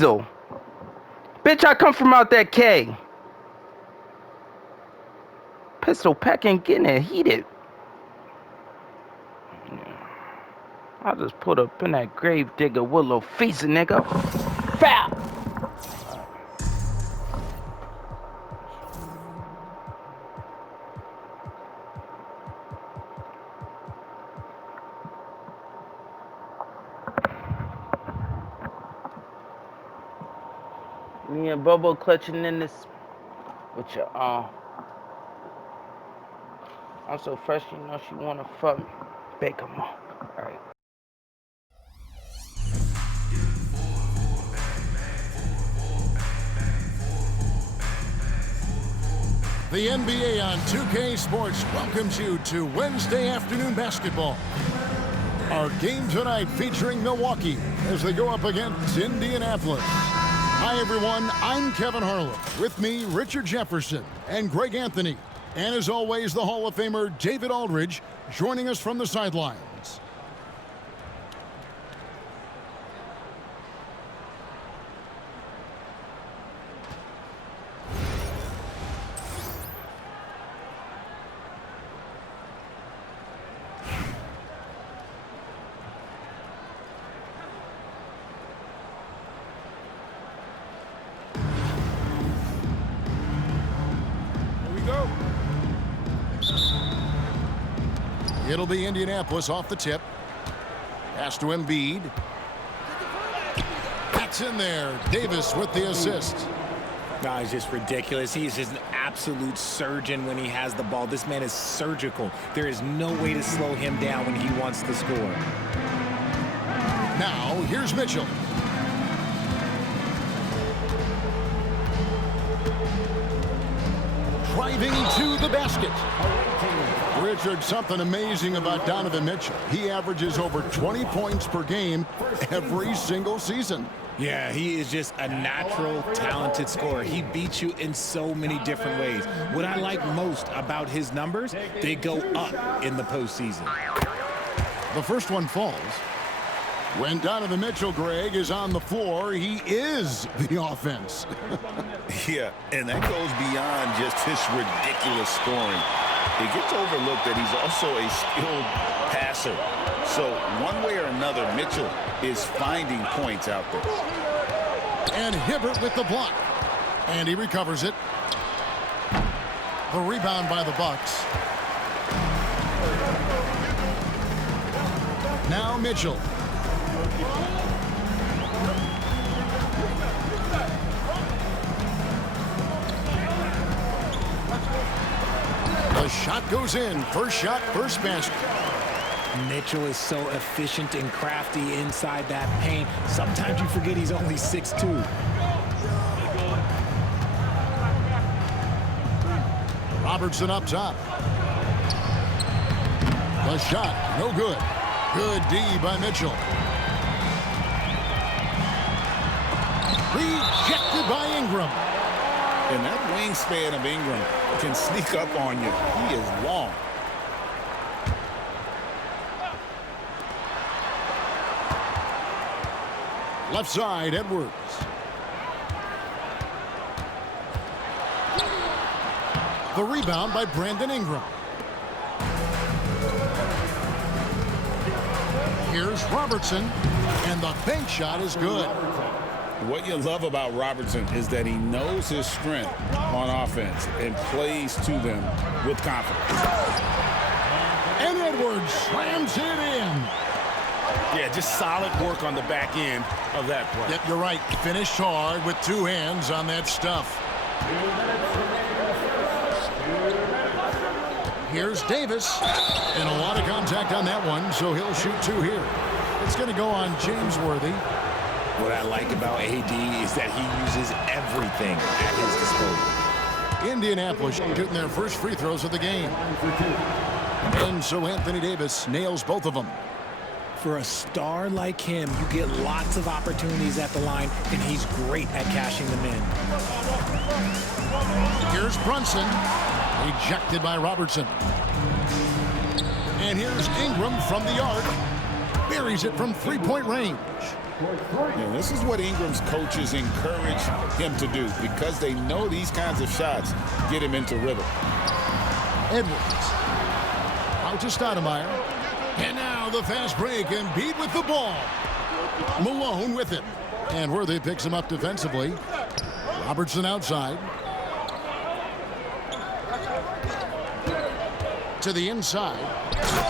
Weasel. Bitch, I come from out that K. Pistol packing, getting it heated. I'll just put up in that grave digger willow feast, nigga. Foul. Me and Bobo clutching in this with your I'm so fresh, you know she wanna fuck me. Bake 'em up. Alright. The NBA on 2K Sports welcomes you to Wednesday afternoon basketball. Our game tonight featuring Milwaukee as they go up against Indianapolis. Hi everyone, I'm Kevin Harlan. With me, Richard Jefferson and Greg Anthony. And as always, the Hall of Famer David Aldridge joining us from the sidelines. It'll be Indianapolis off the tip. Pass to Embiid. That's in there. Davis with the assist. No, it's just ridiculous. He is just an absolute surgeon when he has the ball. This man is surgical. There is no way to slow him down when he wants to score. Now, here's Mitchell. Driving to the basket. Richard, something amazing about Donovan Mitchell. He averages over 20 points per game every single season. Yeah, he is just a natural, talented scorer. He beats you in so many different ways. What I like most about his numbers, they go up in the postseason. The first one falls. When Donovan Mitchell, Greg, is on the floor, he is the offense. Yeah, and that goes beyond just his ridiculous scoring. It gets overlooked that he's also a skilled passer. So one way or another, Mitchell is finding points out there. And Hibbert with the block. And he recovers it. The rebound by the Bucks. Now Mitchell. The shot goes in. First shot, first basket. Mitchell is so efficient and crafty inside that paint. Sometimes you forget he's only 6'2". Robertson up top. The shot, no good. Good D by Mitchell. Rejected by Ingram. And that wingspan of Ingram can sneak up on you. He is long. Left side, Edwards. The rebound by Brandon Ingram. Here's Robertson, and the bank shot is good. What you love about Robertson is that he knows his strength on offense and plays to them with confidence. And Edwards slams it in. Yeah, just solid work on the back end of that play. Yep, you're right. Finished hard with two hands on that stuff. Here's Davis. And a lot of contact on that one, so he'll shoot two here. It's going to go on James Worthy. What I like about AD is that he uses everything at his disposal. Indianapolis getting their first free throws of the game. And so Anthony Davis nails both of them. For a star like him, you get lots of opportunities at the line, and he's great at cashing them in. Here's Brunson. Ejected by Robertson. And here's Ingram from the arc. Buries it from three-point range. And this is what Ingram's coaches encourage him to do because they know these kinds of shots get him into rhythm. Edwards. Out to Stoudemire. And now the fast break, and Embiid with the ball. Malone with it. And Worthy picks him up defensively. Robertson outside. To the inside.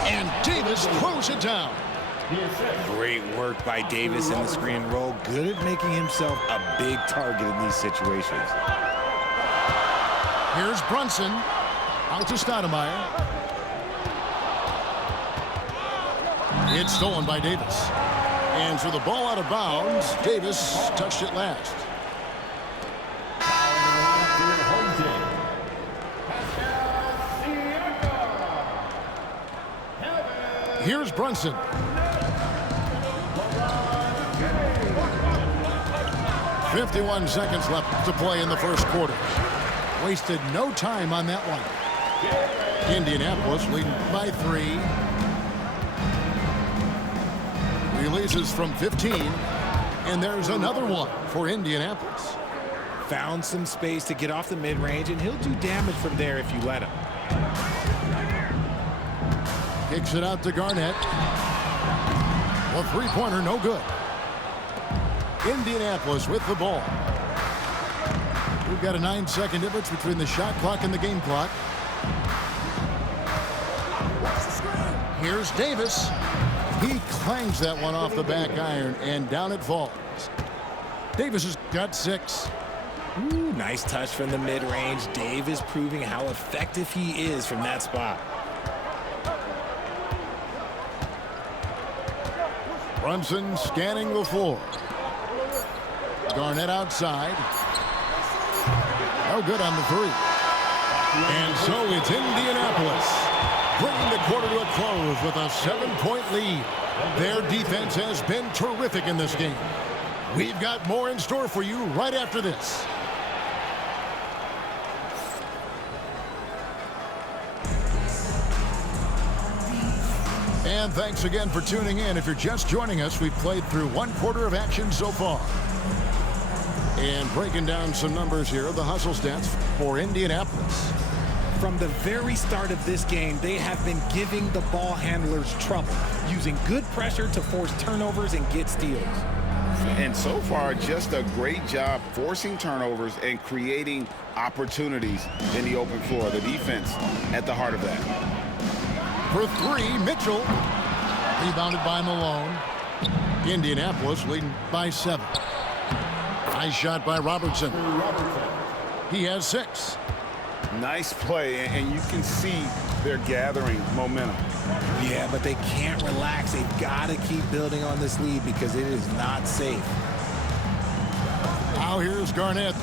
And Davis throws it down. Great work by Davis in the screen roll. Good at making himself a big target in these situations. Here's Brunson. Out to Stoudemire. It's stolen by Davis. And for the ball out of bounds, Davis touched it last. Here's Brunson. "51 seconds left to play in the first quarter. Wasted no time on that one. Indianapolis leading by 3. Releases from 15. And there's another one for Indianapolis. Found some space to get off the mid-range, and he'll do damage from there if you let him. Kicks it out to Garnett. A three-pointer, no good. Indianapolis with the ball. We've got a 9-second difference between the shot clock and the game clock. Here's Davis. He clangs that one off the back iron, and down it falls. Davis has got 6. Ooh, nice touch from the mid-range. Davis proving how effective he is from that spot. Brunson scanning the floor. Garnett outside. No good on the 3. And so it's Indianapolis bringing the quarter to a close with a 7-point lead. Their defense has been terrific in this game. We've got more in store for you right after this. And thanks again for tuning in. If you're just joining us, we've played through 1 quarter of action so far. And breaking down some numbers here, the hustle stats for Indianapolis. From the very start of this game, they have been giving the ball handlers trouble, using good pressure to force turnovers and get steals. And so far, just a great job forcing turnovers and creating opportunities in the open floor. The defense at the heart of that. For 3, Mitchell. Rebounded by Malone. Indianapolis leading by 7. Nice shot by Robertson. He has 6. Nice play, and you can see they're gathering momentum. Yeah, but they can't relax. They've got to keep building on this lead because it is not safe. Now here's Garnett.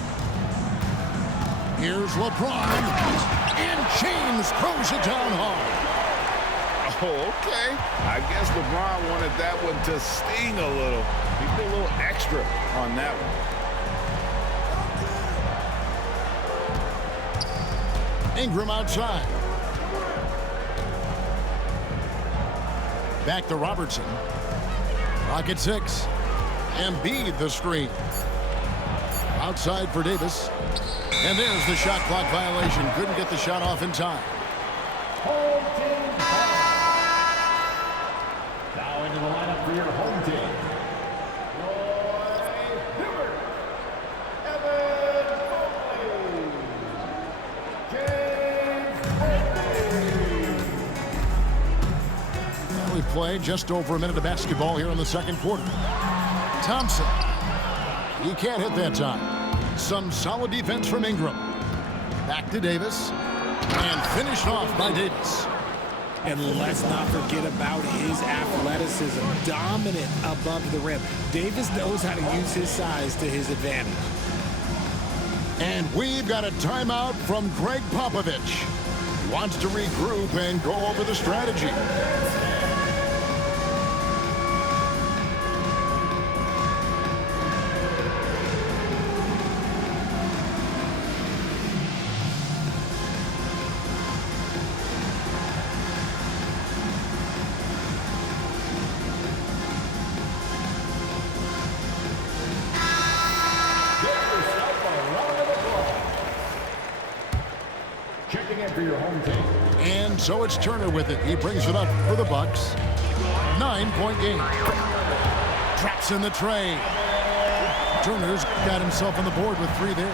Here's LeBron. And James throws it down hard. Oh, okay. I guess LeBron wanted that one to sting a little. He put a little extra on that one. Ingram outside. Back to Robertson. Rocket 6. Embiid the screen. Outside for Davis. And there's the shot clock violation. Couldn't get the shot off in time. Home team foul. Now into the lineup for your home team. Play just over a minute of basketball here in the second quarter. Thompson. He can't hit that time. Some solid defense from Ingram. Back to Davis. And finished off by Davis. And let's not forget about his athleticism. Dominant above the rim. Davis knows how to use his size to his advantage. And we've got a timeout from Greg Popovich. He wants to regroup and go over the strategy. for your home team. And so it's Turner with it. He brings it up for the Bucks. 9-point game. Traps in the tray. Turner's got himself on the board with 3 there.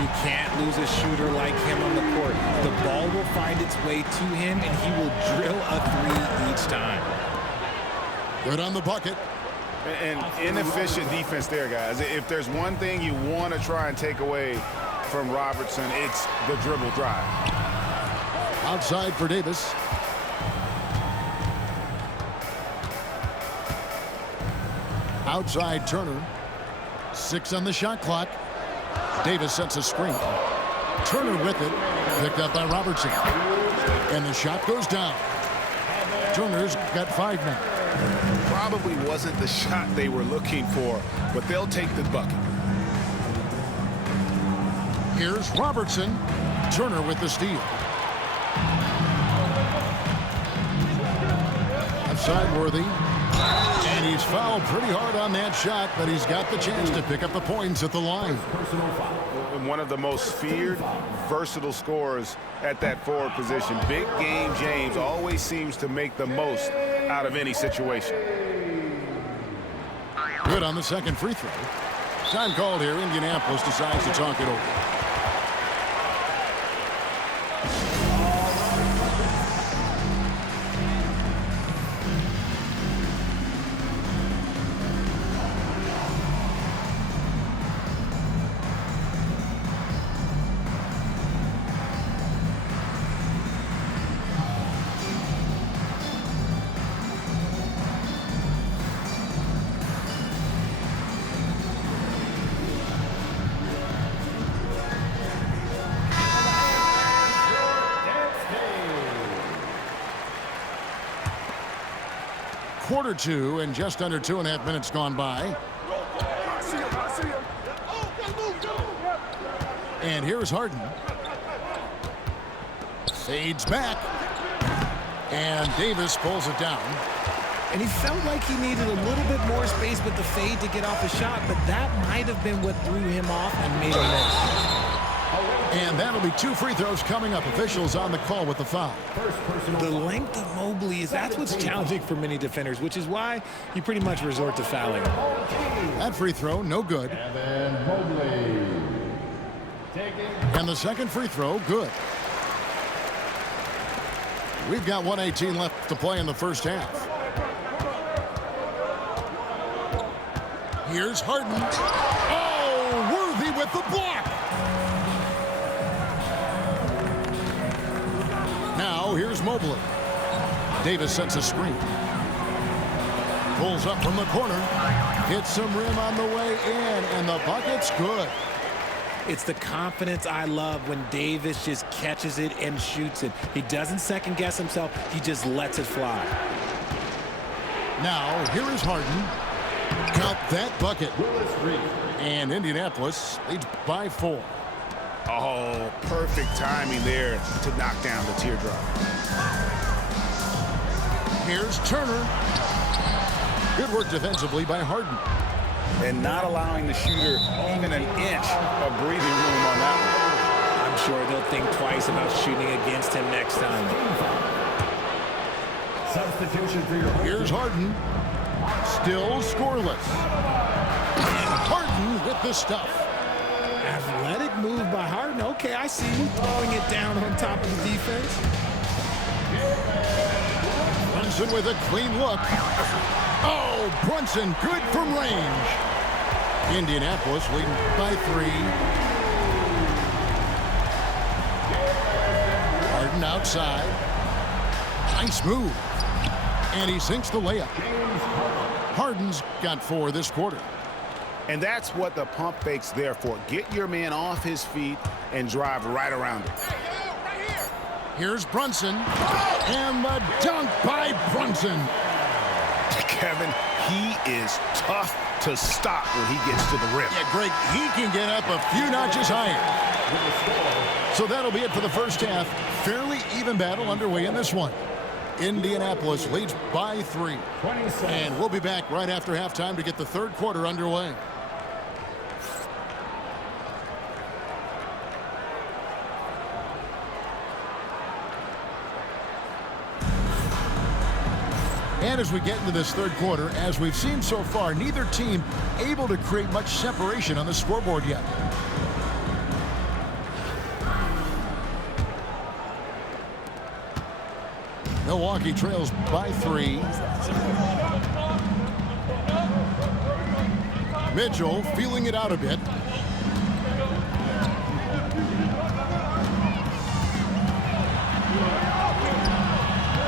You can't lose a shooter like him on the court. The ball will find its way to him, and he will drill a 3 each time. Good on the bucket. And inefficient defense there, guys. If there's one thing you want to try and take away from Robertson, it's the dribble drive. Outside for Davis. Outside Turner. 6 on the shot clock. Davis sets a screen. Turner with it. Picked up by Robertson. And the shot goes down. Turner's got 5 now. Probably wasn't the shot they were looking for, but they'll take the bucket. Here's Robertson. Turner with the steal. Outside Worthy. And he's fouled pretty hard on that shot, but he's got the chance to pick up the points at the line. One of the most feared, versatile scorers at that forward position. Big game James always seems to make the most out of any situation. Good on the second free throw. Time called here. Indianapolis decides to talk it over. Quarter 2 and just under 2.5 minutes gone by. And here's Harden. Fades back. And Davis pulls it down. And he felt like he needed a little bit more space with the fade to get off the shot, but that might have been what threw him off and made him miss. And that'll be 2 free throws coming up. Officials on the call with the foul. The length of Mobley that's what's challenging for many defenders, which is why you pretty much resort to fouling. That free throw, no good. And then Mobley. And the second free throw, good. We've got 1:18 left to play in the first half. Here's Harden. Oh, Worthy with the block. Now here's Mobley. Davis sets a screen. Pulls up from the corner. Hits some rim on the way in, and the bucket's good. It's the confidence I love when Davis just catches it and shoots it. He doesn't second guess himself. He just lets it fly. Now here is Harden. Count that bucket. And Indianapolis leads by 4. Oh, perfect timing there to knock down the teardrop. Here's Turner. Good work defensively by Harden. And not allowing the shooter even an inch of breathing room on that one. I'm sure they'll think twice about shooting against him next time. Substitution for your Here's Harden. Still scoreless. And Harden with the stuff. Athletic move by Harden. Okay, I see you throwing it down on top of the defense. Brunson with a clean look. Oh, Brunson good from range. Indianapolis leading by 3. Harden outside. Nice move. And he sinks the layup. Harden's got 4 this quarter. And that's what the pump fake's there for. Get your man off his feet and drive right around him. Here's Brunson. And the dunk by Brunson. Kevin, he is tough to stop when he gets to the rim. Yeah, Greg, he can get up a few notches higher. So that'll be it for the first half. Fairly even battle underway in this one. Indianapolis leads by 3. And we'll be back right after halftime to get the third quarter underway. And as we get into this third quarter, as we've seen so far, neither team able to create much separation on the scoreboard yet. Milwaukee trails by 3. Mitchell feeling it out a bit.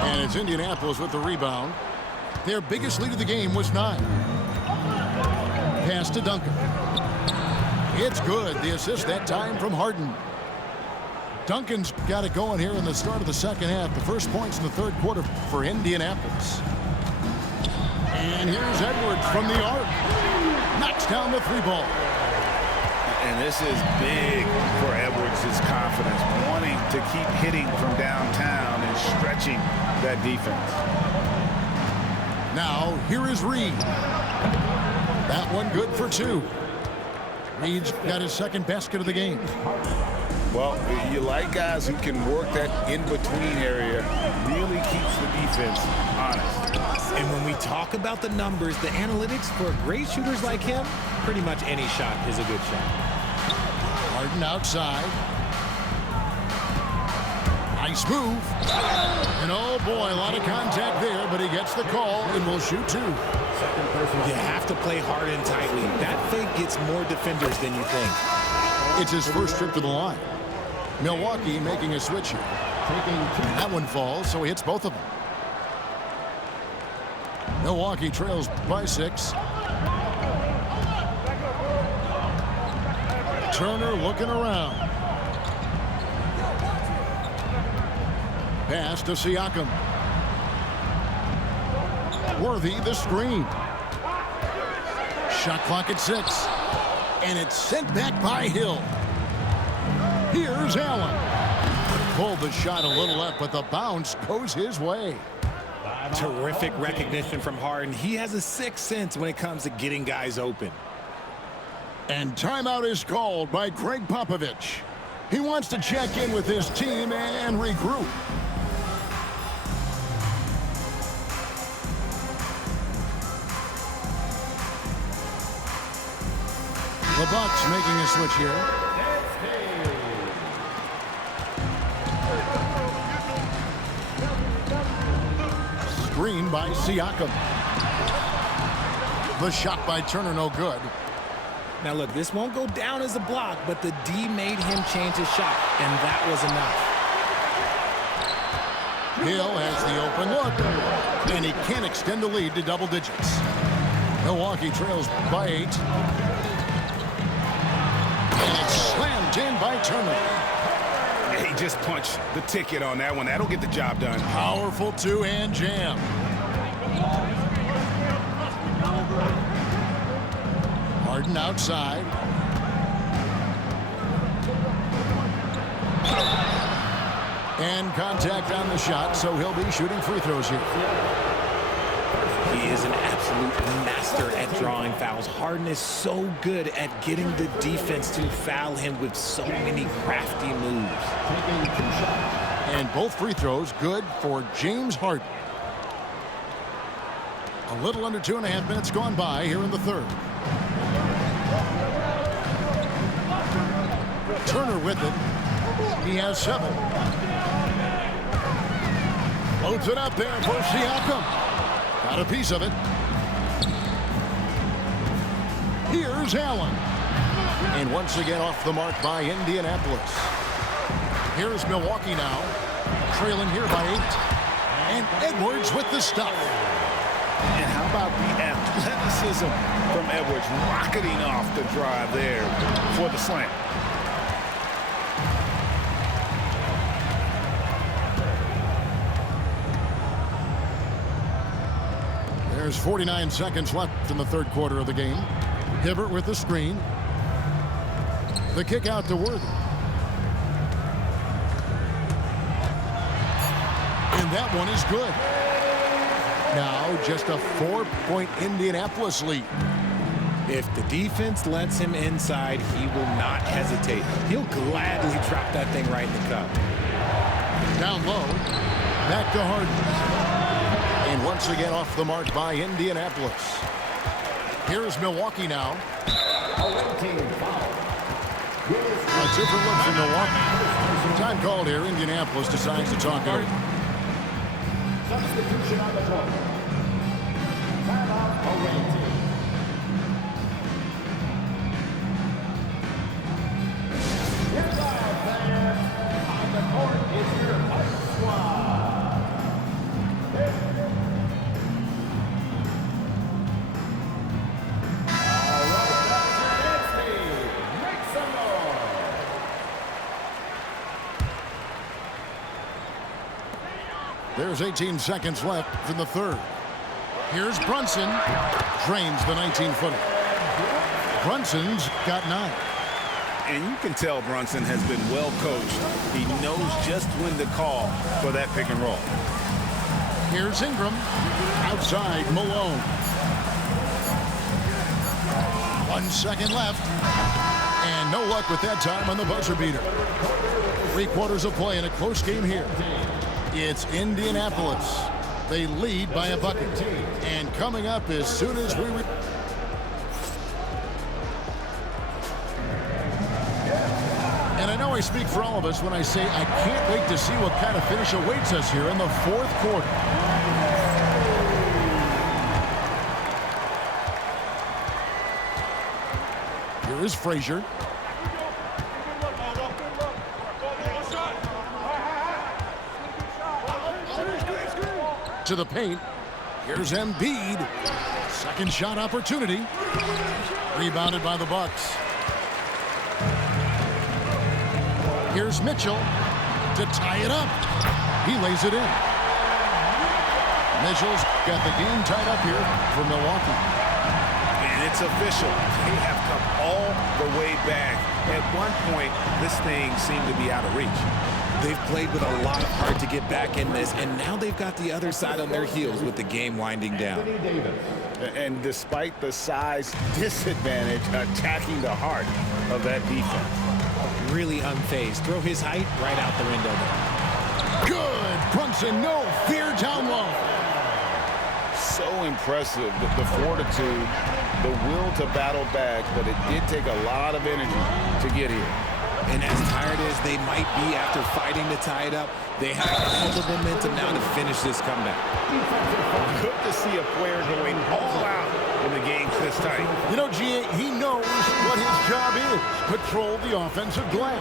And it's Indianapolis with the rebound. Their biggest lead of the game was 9. Pass to Duncan. It's good. The assist that time from Harden. Duncan's got it going here in the start of the second half. The first points in the third quarter for Indianapolis. And here's Edwards from the arc. Knocks down the 3-ball. And this is big for Edwards' confidence, wanting to keep hitting from downtown and stretching that defense. Now, here is Reed. That one good for 2. Reed's got his second basket of the game. Well, you like guys who can work that in-between area, really keeps the defense honest. And when we talk about the numbers, the analytics for great shooters like him, pretty much any shot is a good shot. Harden outside. Nice move. And oh boy, a lot of contact there, but he gets the call and will shoot 2. You have to play hard and tightly. That fake gets more defenders than you think. It's his first trip to the line. Milwaukee making a switch here. That one falls, so he hits both of them. Milwaukee trails by 6. Turner looking around. Pass to Siakam. Worthy the screen. Shot clock at 6. And it's sent back by Hill. Here's Allen. Pulled the shot a little left, but the bounce goes his way. Terrific recognition from Harden. He has a sixth sense when it comes to getting guys open. And timeout is called by Greg Popovich. He wants to check in with his team and regroup. The Bucks making a switch here. Screen by Siakam. The shot by Turner, no good. Now look, this won't go down as a block, but the D made him change his shot, and that was enough. Hill has the open look, and he can't extend the lead to double digits. Milwaukee trails by 8. And it's slammed in by Turner. He just punched the ticket on that one. That'll get the job done. Powerful two-hand jam. Harden outside. And contact on the shot, so he'll be shooting free throws here. He is an absolute master at drawing fouls. Harden is so good at getting the defense to foul him with so many crafty moves. And both free throws good for James Harden. A little under 2.5 minutes gone by here in the third. Turner with it. He has 7. Loads it up there for Siakam. Got a piece of it. Here's Allen. And once again off the mark by Indianapolis. Here's Milwaukee now. Trailing here by 8. And Edwards with the stuff. And how about the athleticism from Edwards rocketing off the drive there for the slam. There's 49 seconds left in the third quarter of the game. Hibbert with the screen. The kick out to Worthy. And that one is good. Now just a 4-point Indianapolis lead. If the defense lets him inside, he will not hesitate. He'll gladly drop that thing right in the cup. Down low. Back to Harden. And once again off the mark by Indianapolis. Here's Milwaukee now. A different look for Milwaukee. Time called here. Indianapolis decides to talk it over. Substitution on the floor. Timeout away team. Goodbye, fans. On the court is your Pipe Squad. There's 18 seconds left in the third. Here's Brunson. Drains the 19-footer. Brunson's got 9. And you can tell Brunson has been well coached. He knows just when to call for that pick and roll. Here's Ingram. Outside, Malone. 1 second left. And no luck with that time on the buzzer beater. 3 quarters of play in a close game here. It's Indianapolis. They lead by a bucket. And coming up as soon as we... And I know I speak for all of us when I say I can't wait to see what kind of finish awaits us here in the fourth quarter. Here is Frazier. To the paint. Here's Embiid. Second shot opportunity. Rebounded by the Bucks. Here's Mitchell to tie it up. He lays it in. Mitchell's got the game tied up here for Milwaukee. And it's official. They have come all the way back. At one point, this thing seemed to be out of reach. They've played with a lot of heart to get back in this, and now they've got the other side on their heels with the game winding down. And despite the size disadvantage, attacking the heart of that defense. Really unfazed. Throw his height right out the window there. Good. Brunson, no fear down low. So impressive, the fortitude, the will to battle back, but it did take a lot of energy to get here. And as tired as they might be after fighting to tie it up, they have all the momentum now to finish this comeback. Good to see a player going all out when the game's this tight. You know, G.A., he knows what his job is. Control the offensive glass.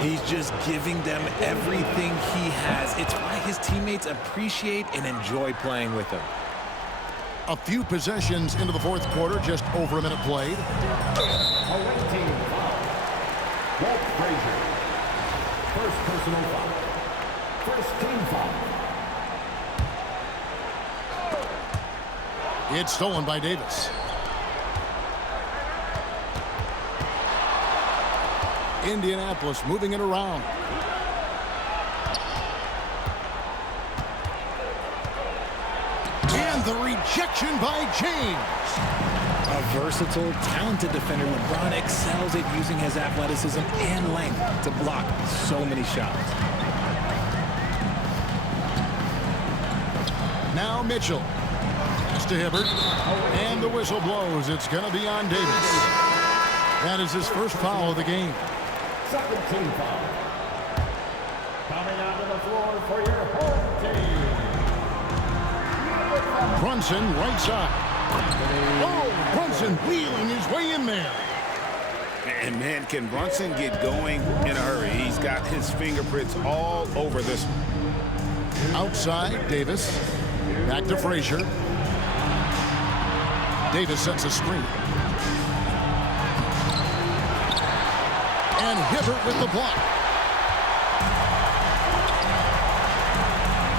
He's just giving them everything he has. It's why his teammates appreciate and enjoy playing with him. A few possessions into the fourth quarter, just over a minute played. Away team foul. Walt Frazier. First personal foul. First team foul. It's stolen by Davis. Indianapolis moving it around. And the rejection by James. A versatile, talented defender, LeBron excels at using his athleticism and length to block so many shots. Now Mitchell. Pass to Hibbert. And the whistle blows. It's going to be on Davis. That is his first foul of the game. Second team foul. Coming onto the floor for your home team. Brunson, right side. Oh, Brunson wheeling his way in there. And man, can Brunson get going in a hurry? He's got his fingerprints all over this one. Outside, Davis. Back to Frazier. Davis sets a screen. And Hibbert with the block.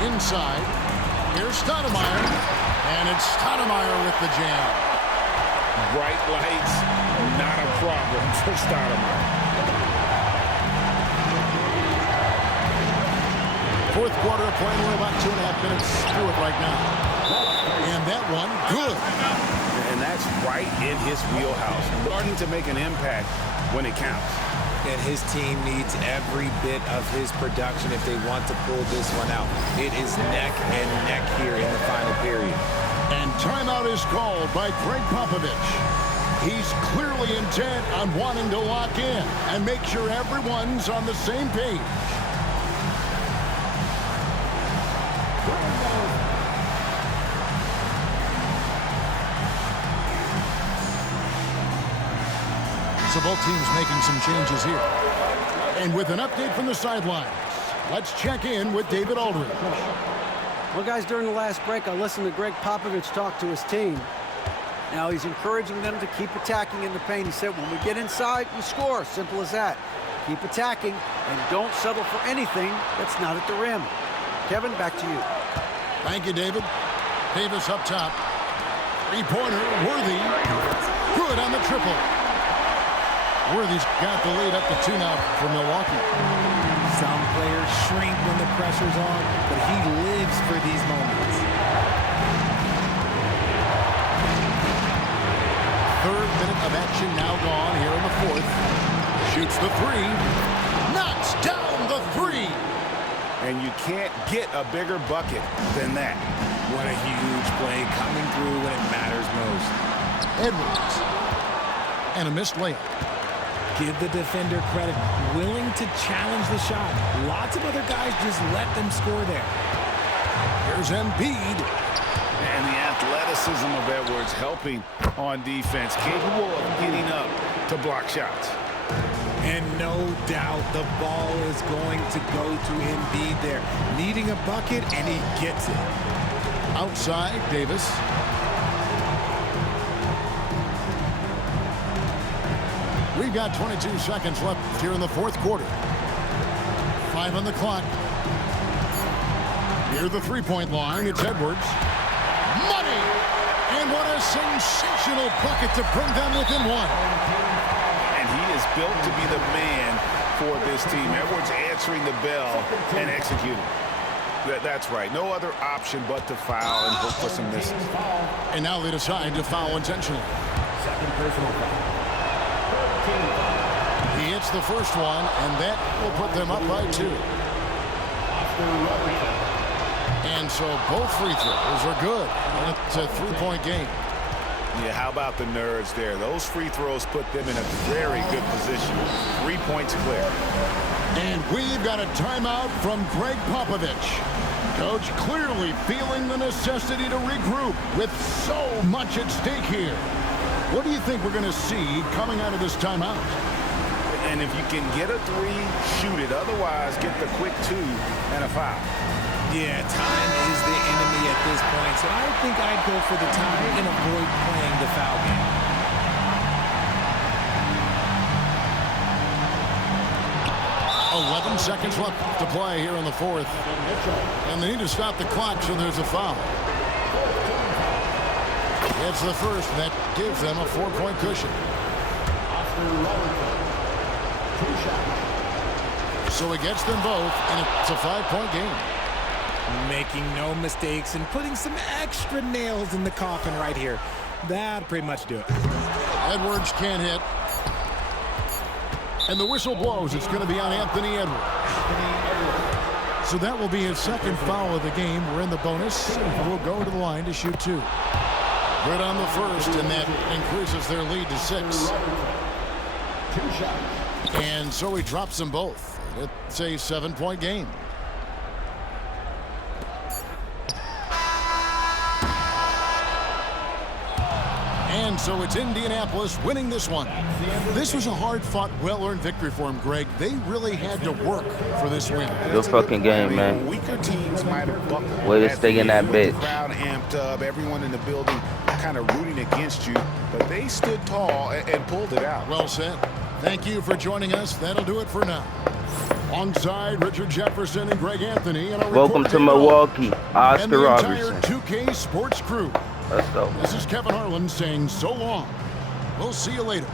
Inside. Here's Stoudemire. And it's Stoudemire with the jam. Bright lights, not a problem for Stoudemire. Fourth quarter of play. We're about 2.5 minutes through it right now. And that one, good. And that's right in his wheelhouse. Starting to make an impact when it counts. And his team needs every bit of his production if they want to pull this one out. It is neck and neck here in the final period. And timeout is called by Greg Popovich. He's clearly intent on wanting to lock in and make sure everyone's on the same page. So both teams making some changes here. And with an update from the sidelines, let's check in with David Aldridge. Well, guys, during the last break, I listened to Greg Popovich talk to his team. Now, he's encouraging them to keep attacking in the paint. He said, when we get inside, we score. Simple as that. Keep attacking and don't settle for anything that's not at the rim. Kevin, back to you. Thank you, David. Davis up top. Three-pointer, Worthy. Good on the triple. Worthy's got the lead up to 2 now for Milwaukee. Some players shrink when the pressure's on, but he lives for these moments. Third minute of action now gone here in the fourth. Shoots the three. Knocks down the three. And you can't get a bigger bucket than that. What a huge play coming through when it matters most. Edwards. And a missed layup. Give the defender credit, willing to challenge the shot. Lots of other guys just let them score there. Here's Embiid. And the athleticism of Edwards helping on defense, capable of getting up to block shots. And no doubt the ball is going to go to Embiid there. Needing a bucket, and he gets it. Outside, Davis. We've got 22 seconds left here in the fourth quarter. 5 on the clock. Near the three-point line, it's Edwards. Money! And what a sensational bucket to bring them within 1. And he is built to be the man for this team. Edwards answering the bell and executing. That's right. No other option but to foul and hope for some misses. And now they decide to foul intentionally. Second personal foul. He hits the first one, and that will put them up by 2. And so both free throws are good. And it's a 3-point game. Yeah, how about the nerds there? Those free throws put them in a very good position. 3 points clear. And we've got a timeout from Greg Popovich. Coach clearly feeling the necessity to regroup with so much at stake here. What do you think we're going to see coming out of this timeout? And if you can get a 3, shoot it. Otherwise, get the quick 2 and a foul. Yeah, time is the enemy at this point, so I think I'd go for the tie and avoid playing the foul game. Seconds left to play here in the fourth. And they need to stop the clock, so there's a foul. It's the first. That gives them a 4-point cushion. So it gets them both, and it's a 5-point game. Making no mistakes and putting some extra nails in the coffin right here. That'd pretty much do it. Edwards can't hit. And the whistle blows. It's going to be on Anthony Edwards. So that will be his second foul of the game. We're in the bonus. We'll go to the line to shoot 2. Good on the first, and that increases their lead to 6. And so he drops them both. It's a 7-point game. And so it's Indianapolis winning this one. This was a hard-fought, well-earned victory for them, Greg. They really had to work for this win. Good fucking game, man. Weaker teams might have buckled. Way to stay in that bitch. The crowd amped up, everyone in the building kind of rooting against you, but they stood tall and pulled it out. Well said. Thank you for joining us. That'll do it for now. Alongside Richard Jefferson and Greg Anthony. And welcome to Milwaukee, Oscar and the Robertson. entire 2K Sports crew. Let's go. This is Kevin Harlan saying so long. We'll see you later.